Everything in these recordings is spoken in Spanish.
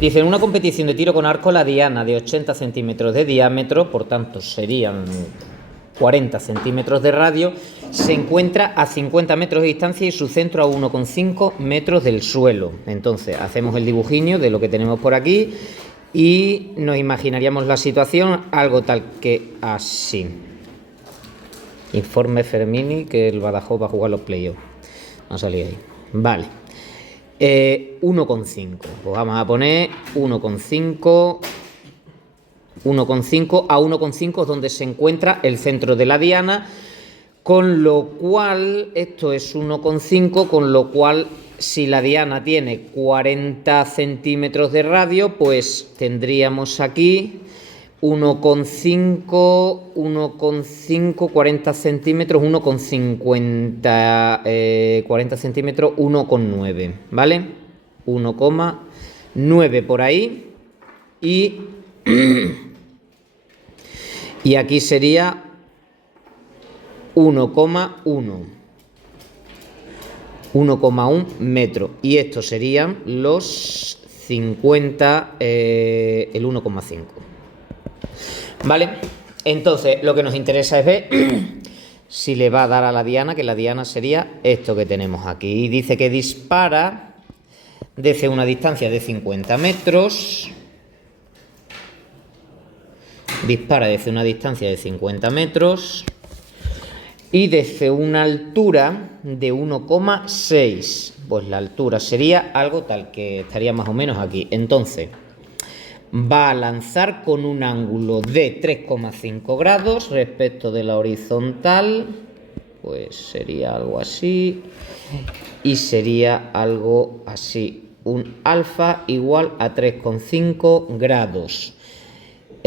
Dice, en una competición de tiro con arco, la diana de 80 centímetros de diámetro, por tanto serían 40 centímetros de radio, se encuentra a 50 metros de distancia y su centro a 1,5 metros del suelo. Entonces, hacemos el dibujinho de lo que tenemos por aquí y nos imaginaríamos la situación algo tal que así. Informe Fermini que el Badajoz va a jugar los playoffs. Va a salir ahí. Vale. 1,5. Pues vamos a poner 1,5. 1,5 a 1,5 es donde se encuentra el centro de la diana, con lo cual esto es 1,5, con lo cual si la diana tiene 40 centímetros de radio, pues tendríamos aquí 1,5, 40 centímetros, 1,50, 40 centímetros, 1,9, ¿vale? 1,9 por ahí y aquí sería 1,1 metro. Y estos serían los 50, el 1,5. ¿Vale? Entonces, lo que nos interesa es ver si le va a dar a la diana, que la diana sería esto que tenemos aquí. Y dice que dispara desde una distancia de 50 metros. Dispara desde una distancia de 50 metros y desde una altura de 1,6. Pues la altura sería algo tal que estaría más o menos aquí. Entonces, va a lanzar con un ángulo de 3,5 grados respecto de la horizontal. Pues sería algo así. Y sería algo así. Un alfa igual a 3,5 grados.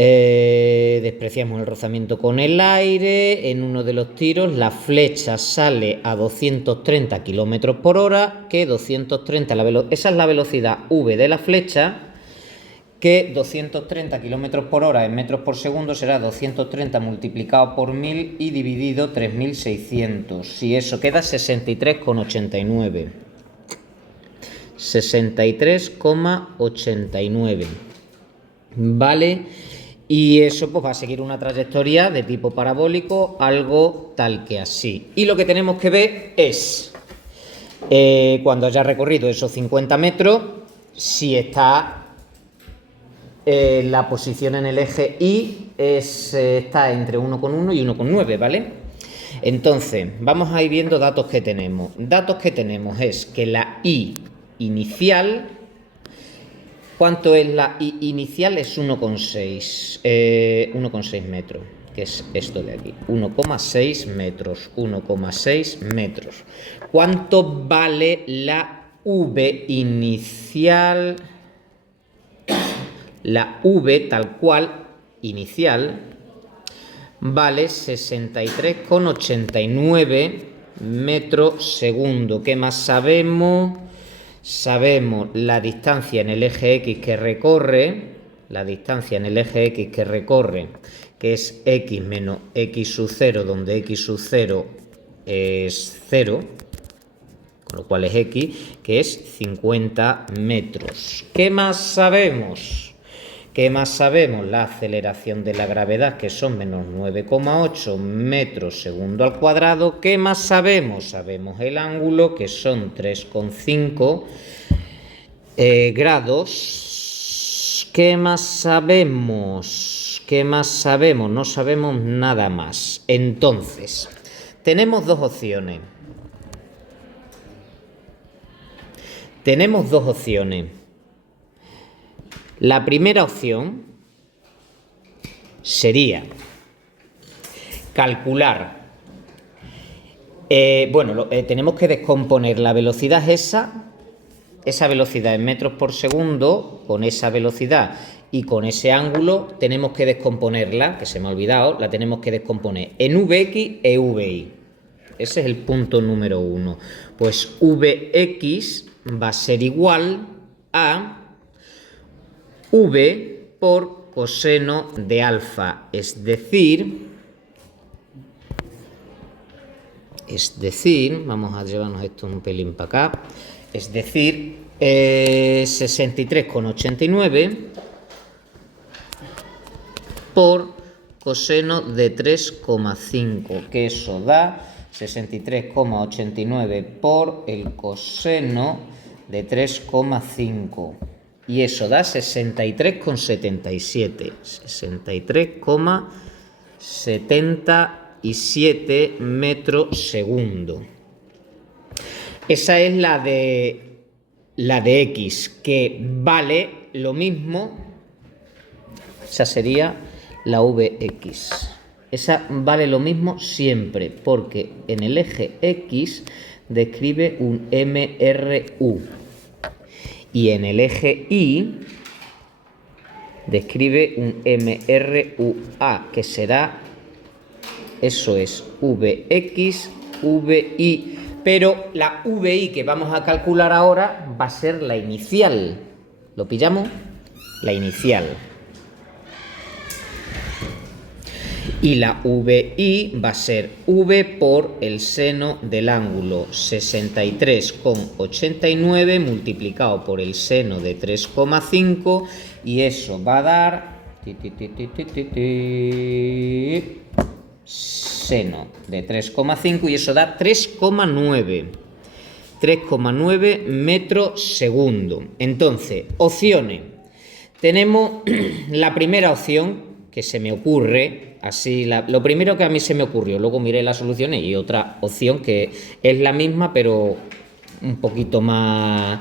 Despreciamos el rozamiento con el aire. En uno de los tiros la flecha sale a 230 km por hora, que 230, esa es la velocidad v de la flecha, que 230 km por hora en metros por segundo será 230 multiplicado por 1000 y dividido 3600. Y eso queda 63,89. 63,89. ¿Vale? Y eso pues va a seguir una trayectoria de tipo parabólico, algo tal que así. Y lo que tenemos que ver es, cuando haya recorrido esos 50 metros, si está la posición en el eje Y está entre 1,1 y 1,9, ¿vale? Entonces, vamos a ir viendo datos que tenemos. Datos que tenemos es que la I inicial... ¿Cuánto es la I inicial? Es 1,6 metros, que es esto de aquí. 1,6 metros, 1,6 metros. ¿Cuánto vale la V inicial? La V tal cual, inicial, vale 63,89 metros segundo. ¿Qué más sabemos? Sabemos la distancia en el eje X que recorre, que es X menos X sub 0, donde X sub 0 es 0, con lo cual es X, que es 50 metros. ¿Qué más sabemos? La aceleración de la gravedad, que son menos 9,8 metros segundo al cuadrado. ¿Qué más sabemos? Sabemos el ángulo, que son 3,5 grados. ¿Qué más sabemos? No sabemos nada más. Entonces, tenemos dos opciones. La primera opción sería calcular, tenemos que descomponer la velocidad esa velocidad en metros por segundo, con esa velocidad y con ese ángulo, tenemos que descomponerla, que se me ha olvidado, la tenemos que descomponer en Vx e Vi. Ese es el punto número 1. Pues Vx va a ser igual a V por coseno de alfa, es decir, vamos a llevarnos esto un pelín para acá, es decir, 63,89 por coseno de 3,5, que eso da 63,89 por el coseno de 3,5. Y eso da 63,77. 63,77 metros segundo. Esa es la de X, que vale lo mismo. Esa sería la Vx. Esa vale lo mismo siempre, porque en el eje X describe un MRU y en el eje Y describe un MRUA, que será, eso es, Vx, Vi, pero la Vi que vamos a calcular ahora va a ser la inicial. ¿Lo pillamos? La inicial. Y la VI va a ser V por el seno del ángulo 63,89 multiplicado por el seno de 3,5, y eso va a dar seno de 3,5, y eso da 3,9 metros segundo. Entonces, opciones. Tenemos la primera opción que se me ocurre, así, lo primero que a mí se me ocurrió, luego miré las soluciones, y otra opción que es la misma pero un poquito más,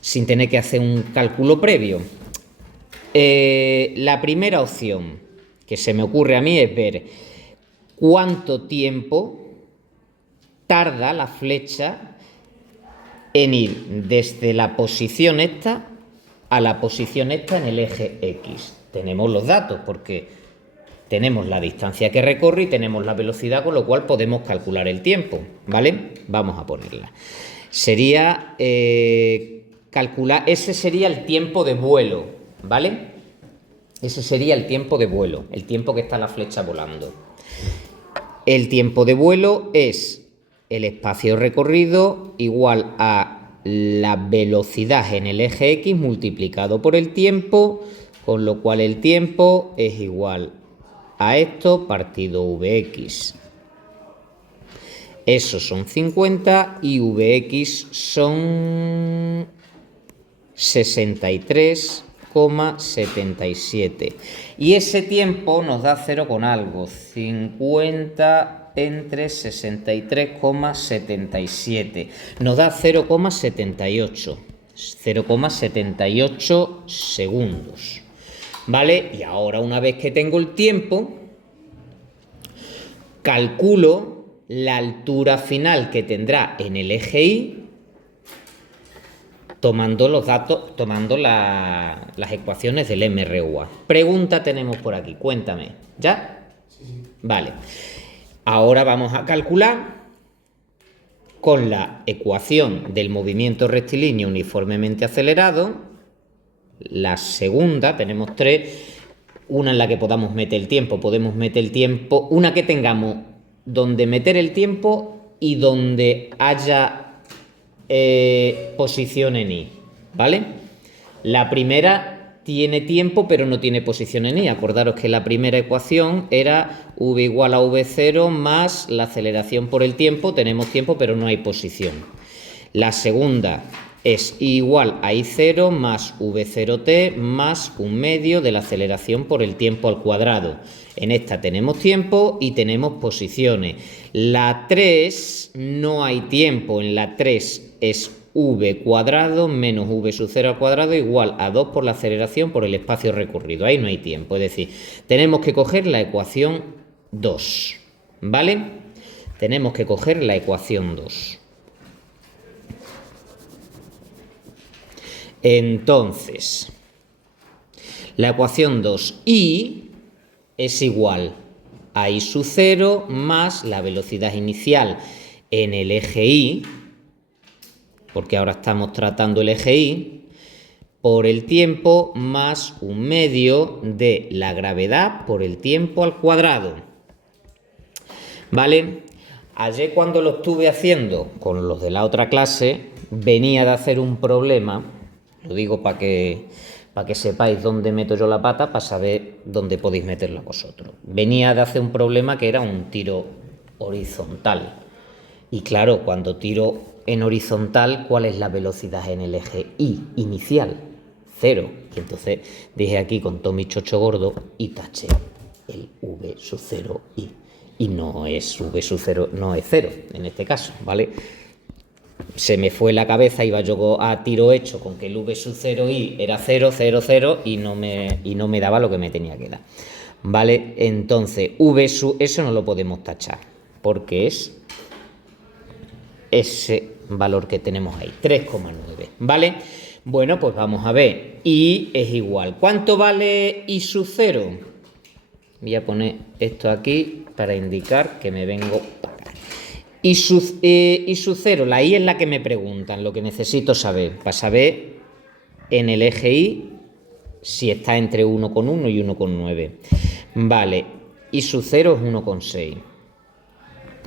sin tener que hacer un cálculo previo. La primera opción que se me ocurre a mí es ver cuánto tiempo tarda la flecha en ir desde la posición esta a la posición esta en el eje X. Tenemos los datos porque tenemos la distancia que recorre y tenemos la velocidad, con lo cual podemos calcular el tiempo, ¿vale? Vamos a ponerla. Sería calcular, ese sería el tiempo de vuelo, ¿vale? Ese sería el tiempo de vuelo, el tiempo que está la flecha volando. El tiempo de vuelo es el espacio recorrido igual a la velocidad en el eje X multiplicado por el tiempo, con lo cual el tiempo es igual a esto partido Vx. Esos son 50 y Vx son 63,77. Y ese tiempo nos da 0 con algo, 50 entre 63,77. Nos da 0,78. 0,78 segundos. ¿Vale? Y ahora, una vez que tengo el tiempo, calculo la altura final que tendrá en el eje Y, tomando los datos, tomando las ecuaciones del MRUA. Pregunta tenemos por aquí, cuéntame. ¿Ya? Sí. Vale. Ahora vamos a calcular con la ecuación del movimiento rectilíneo uniformemente acelerado. La segunda, tenemos tres, una en la que podamos meter el tiempo, una que tengamos donde meter el tiempo y donde haya posición en Y, ¿vale? La primera tiene tiempo pero no tiene posición en Y. Acordaros que la primera ecuación era V igual a V0 más la aceleración por el tiempo, tenemos tiempo pero no hay posición. La segunda es igual a I0 más V0t más un medio de la aceleración por el tiempo al cuadrado. En esta tenemos tiempo y tenemos posiciones. La 3 no hay tiempo, en la 3 es v cuadrado menos v sub 0 al cuadrado igual a 2 por la aceleración por el espacio recorrido. Ahí no hay tiempo, es decir, tenemos que coger la ecuación 2, ¿vale? Tenemos que coger la ecuación 2. Entonces, la ecuación 2, I es igual a I sub 0 más la velocidad inicial en el eje Y, porque ahora estamos tratando el eje Y, por el tiempo más un medio de la gravedad por el tiempo al cuadrado. ¿Vale? Ayer cuando lo estuve haciendo con los de la otra clase, venía de hacer un problema, lo digo para que sepáis dónde meto yo la pata, para saber dónde podéis meterla vosotros. Venía de hacer un problema que era un tiro horizontal. Y claro, cuando tiro en horizontal, ¿cuál es la velocidad en el eje Y inicial? 0. Y entonces dije aquí con Tommy Chocho Gordo y taché el V sub 0 I. Y no es V sub 0, no es 0 en este caso, ¿vale? Se me fue la cabeza, iba yo a tiro hecho con que el V sub 0 I era 0, 0, 0 y no me daba lo que me tenía que dar. ¿Vale? Entonces, V sub, eso no lo podemos tachar, porque es ese valor que tenemos ahí, 3,9, ¿vale? Bueno, pues vamos a ver, I es igual. ¿Cuánto vale I sub 0? Voy a poner esto aquí para indicar que me vengo para acá. I sub 0, la I es la que me preguntan, lo que necesito saber, para saber en el eje Y si está entre 1,1 y 1,9. Vale, I sub 0 es 1,6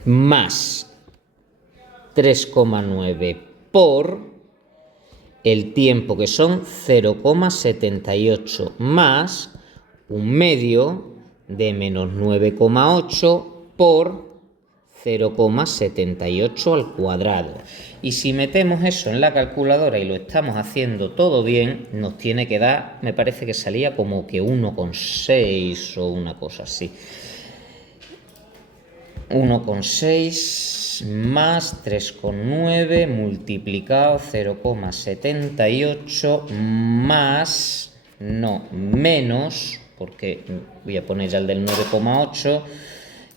más 3,9 por el tiempo, que son 0,78 más un medio de menos 9,8 por 0,78 al cuadrado. Y si metemos eso en la calculadora y lo estamos haciendo todo bien, nos tiene que dar, me parece que salía como que 1,6 o una cosa así. 1,6 más 3,9 multiplicado 0,78 más, no, menos, porque voy a poner ya el del 9,8,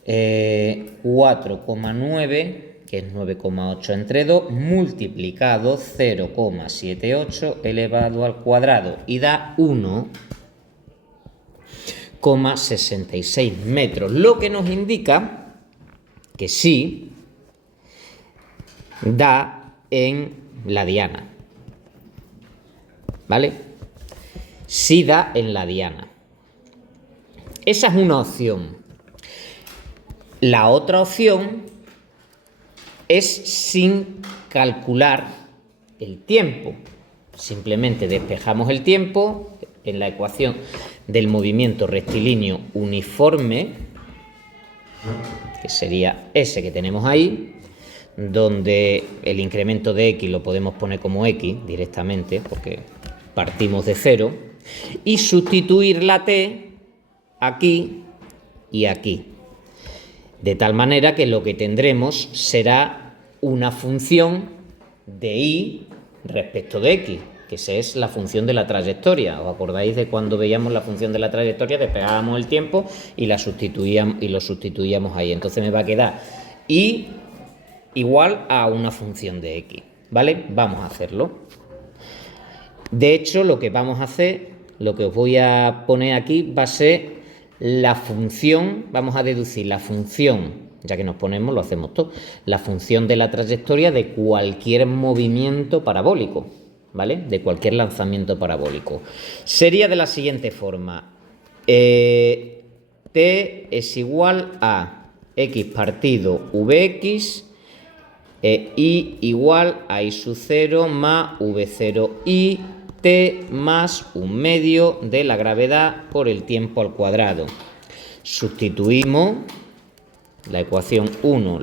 4,9, que es 9,8 entre 2, multiplicado 0,78 elevado al cuadrado, y da 1,66 metros, lo que nos indica que sí da en la diana, ¿vale? Sí da en la diana. Esa es una opción. La otra opción es sin calcular el tiempo. Simplemente despejamos el tiempo en la ecuación del movimiento rectilíneo uniforme, que sería ese que tenemos ahí, donde el incremento de x lo podemos poner como x directamente, porque partimos de 0, y sustituir la t aquí y aquí, de tal manera que lo que tendremos será una función de y respecto de x, que esa es la función de la trayectoria. ¿Os acordáis de cuando veíamos la función de la trayectoria? Despegábamos el tiempo y lo sustituíamos ahí. Entonces me va a quedar y igual a una función de x, ¿vale? Vamos a hacerlo. De hecho, lo que vamos a hacer, lo que os voy a poner aquí, va a ser la función, vamos a deducir la función, ya que nos ponemos, lo hacemos todo, la función de la trayectoria de cualquier movimiento parabólico, ¿vale? De cualquier lanzamiento parabólico. Sería de la siguiente forma. T es igual a x partido vx, y igual a i sub 0 más v0 y t más un medio de la gravedad por el tiempo al cuadrado. Sustituimos la ecuación 1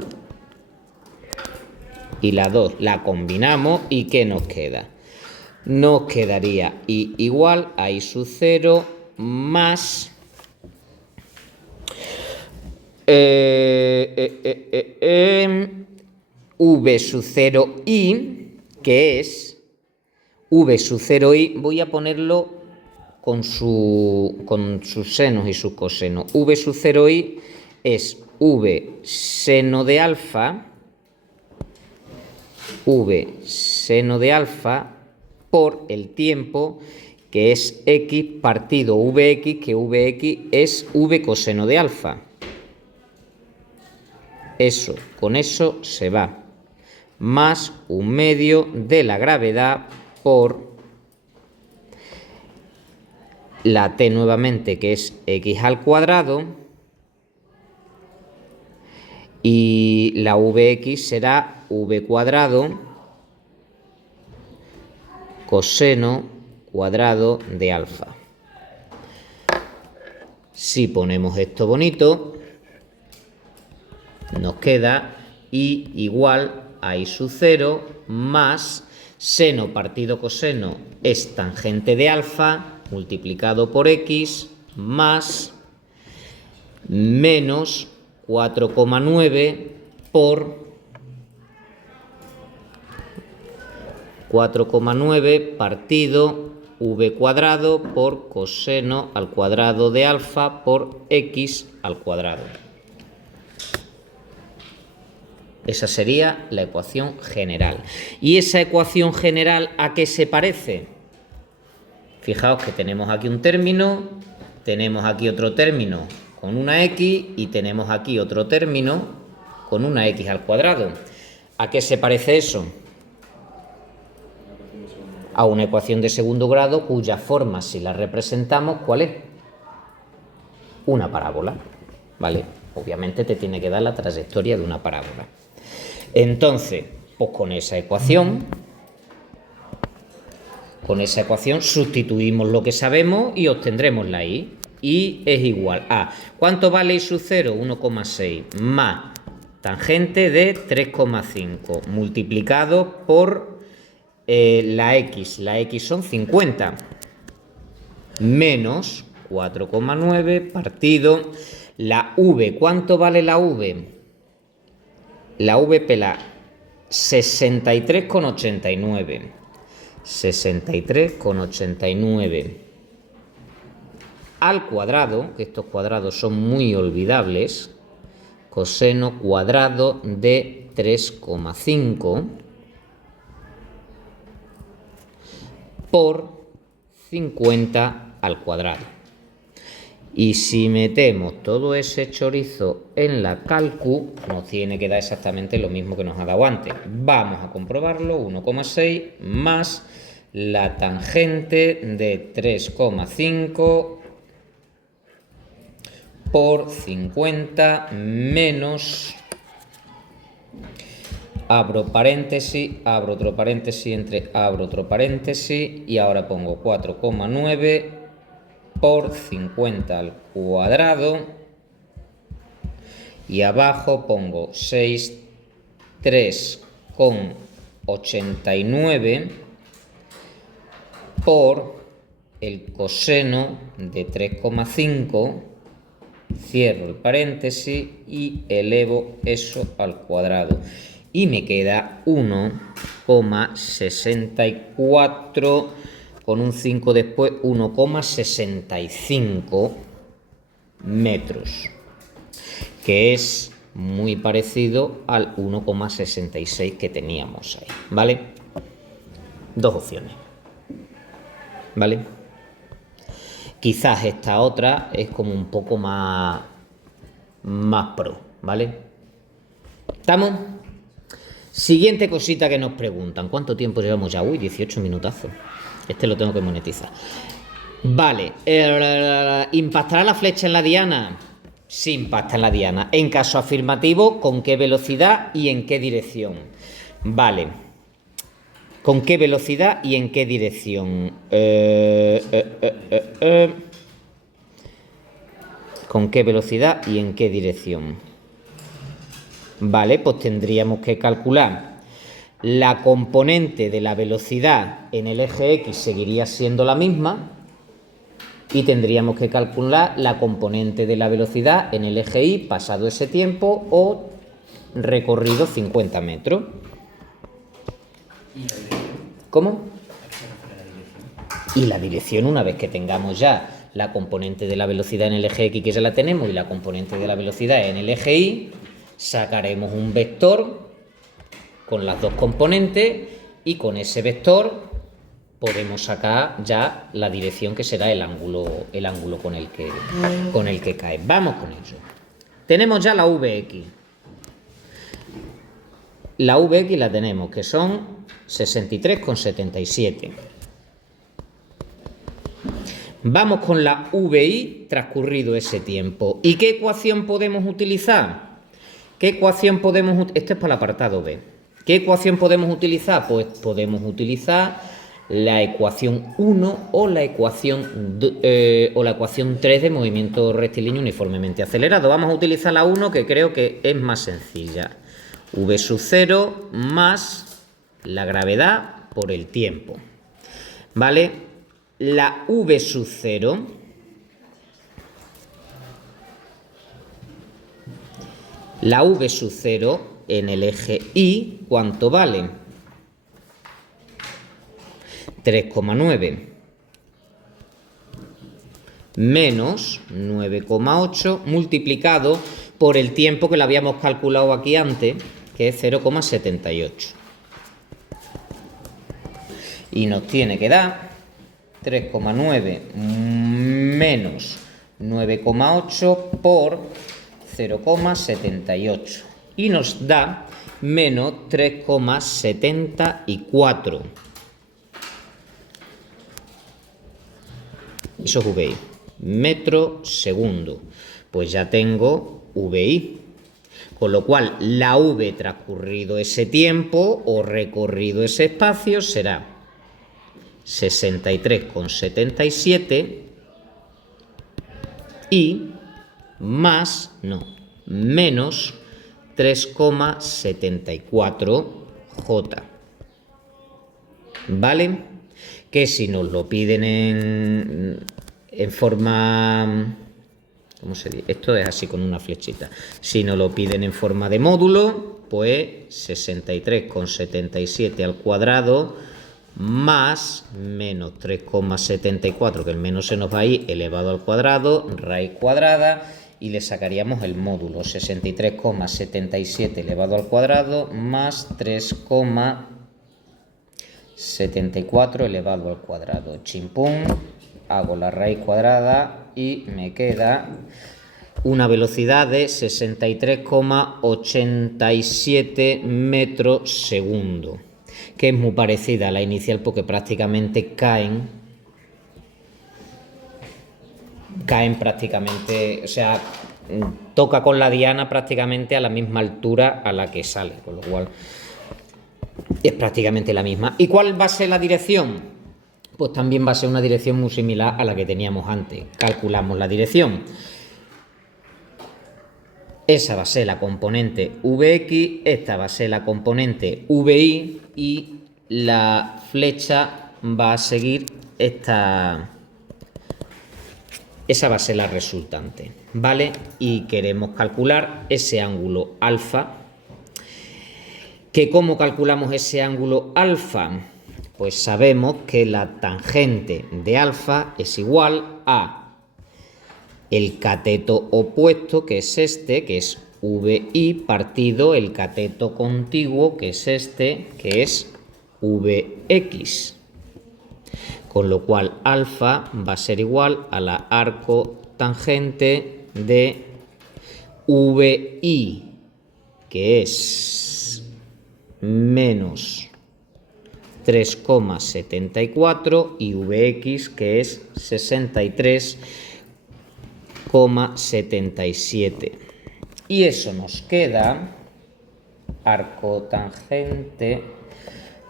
y la 2, la combinamos y ¿qué nos queda? Nos quedaría i igual a i sub 0 más v sub 0i, que es v sub 0i, voy a ponerlo con sus senos y sus cosenos. V sub 0i es v seno de alfa, por el tiempo, que es x partido vx, que vx es v coseno de alfa. Eso, con eso se va. Más un medio de la gravedad por la t nuevamente, que es x al cuadrado, y y la Vx será v cuadrado coseno cuadrado de alfa. Si ponemos esto bonito, nos queda y igual a y sub 0 más seno partido coseno es tangente de alfa multiplicado por x más menos 4,9 por 4,9 partido v cuadrado por coseno al cuadrado de alfa por x al cuadrado. Esa sería la ecuación general. ¿Y esa ecuación general a qué se parece? Fijaos que tenemos aquí un término, tenemos aquí otro término con una x y tenemos aquí otro término con una x al cuadrado. ¿A qué se parece eso? A una ecuación de segundo grado cuya forma, si la representamos, ¿cuál es? Una parábola, ¿vale? Obviamente te tiene que dar la trayectoria de una parábola. Entonces, pues con esa ecuación sustituimos lo que sabemos y obtendremos la y. Y es igual a, ¿cuánto vale y sub 0? 1,6 más tangente de 3,5 multiplicado por la x son 50 menos 4,9 partido la v. ¿Cuánto vale la v? La v pela 63,89. 63,89 al cuadrado, que estos cuadrados son muy olvidables, coseno cuadrado de 3,5 por 50 al cuadrado. Y si metemos todo ese chorizo en la calcu, nos tiene que dar exactamente lo mismo que nos ha dado antes. Vamos a comprobarlo, 1,6 más la tangente de 3,5 por 50 menos, abro paréntesis, abro otro paréntesis, abro otro paréntesis y ahora pongo 4,9 por 50 al cuadrado y abajo pongo 63,89 por el coseno de 3,5, cierro el paréntesis y elevo eso al cuadrado y me queda 1,64 con un 5 después, 1,65 metros, que es muy parecido al 1,66 que teníamos ahí, ¿vale? Dos opciones, ¿vale? Quizás esta otra es como un poco más pro, ¿vale? ¿Estamos? Siguiente cosita que nos preguntan. ¿Cuánto tiempo llevamos ya? Uy, 18 minutazos. Este lo tengo que monetizar. Vale. ¿Impactará la flecha en la diana? Sí, impacta en la diana. En caso afirmativo, ¿con qué velocidad y en qué dirección? Vale. ¿Con qué velocidad y en qué dirección? ¿Con qué velocidad y en qué dirección? Vale, pues tendríamos que calcular la componente de la velocidad en el eje X seguiría siendo la misma y tendríamos que calcular la componente de la velocidad en el eje Y pasado ese tiempo o recorrido 50 metros. ¿Cómo? Y la dirección, una vez que tengamos ya la componente de la velocidad en el eje X, que ya la tenemos, y la componente de la velocidad en el eje Y, sacaremos un vector con las dos componentes y con ese vector podemos sacar ya la dirección que será el ángulo con el que cae. Vamos con ello. Tenemos ya la Vx. La Vx la tenemos, que son 63,77. Vamos con la VI transcurrido ese tiempo. ¿Y qué ecuación podemos utilizar? ¿Qué ecuación podemos utilizar? Esto es para el apartado B. ¿Qué ecuación podemos utilizar? Pues podemos utilizar la ecuación 1 o la ecuación 3 de movimiento rectilíneo uniformemente acelerado. Vamos a utilizar la 1, que creo que es más sencilla. V sub 0 más la gravedad por el tiempo. ¿Vale? La V sub 0 en el eje Y, ¿cuánto vale? 3,9 menos 9,8 multiplicado por el tiempo que lo habíamos calculado aquí antes, que es 0,78. Y nos tiene que dar 3,9 menos 9,8 por 0,78. Y nos da menos 3,74. Eso es VI, metro segundo. Pues ya tengo VI. Con lo cual, la V transcurrido ese tiempo o recorrido ese espacio será 63,77 y menos 3,74 J. ¿Vale? Que si nos lo piden en forma... ¿Cómo se dice? Esto es así con una flechita. Si nos lo piden en forma de módulo, pues 63,77 al cuadrado más menos 3,74, que el menos se nos va a ir, elevado al cuadrado, raíz cuadrada, y le sacaríamos el módulo. 63,77 elevado al cuadrado más 3,74 elevado al cuadrado. Chimpún, hago la raíz cuadrada y me queda una velocidad de 63,87 metros segundo, que es muy parecida a la inicial porque prácticamente caen prácticamente, o sea, toca con la diana prácticamente a la misma altura a la que sale, con lo cual es prácticamente la misma. ¿Y cuál va a ser la dirección? Pues también va a ser una dirección muy similar a la que teníamos antes. Calculamos la dirección. Esa va a ser la componente Vx, esta va a ser la componente Vi y la flecha va a seguir esta. Esa va a ser la resultante, ¿vale? Y queremos calcular ese ángulo alfa. ¿Que cómo calculamos ese ángulo alfa? Pues sabemos que la tangente de alfa es igual a el cateto opuesto, que es este, que es VI, partido el cateto contiguo, que es este, que es Vx. Con lo cual alfa va a ser igual a la arco tangente de VI, que es menos 3,74 y Vx, que es 63,77. Y eso nos queda arco tangente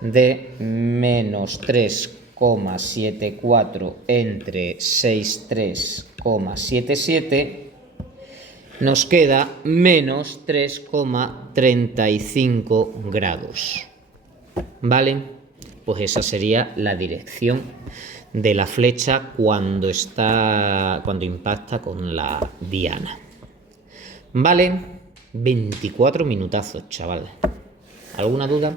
de menos 3,74 entre 63,77. Nos queda menos 3,35 grados. ¿Vale? Pues esa sería la dirección de la flecha cuando impacta con la diana. ¿Vale? 24 minutazos, chaval. ¿Alguna duda?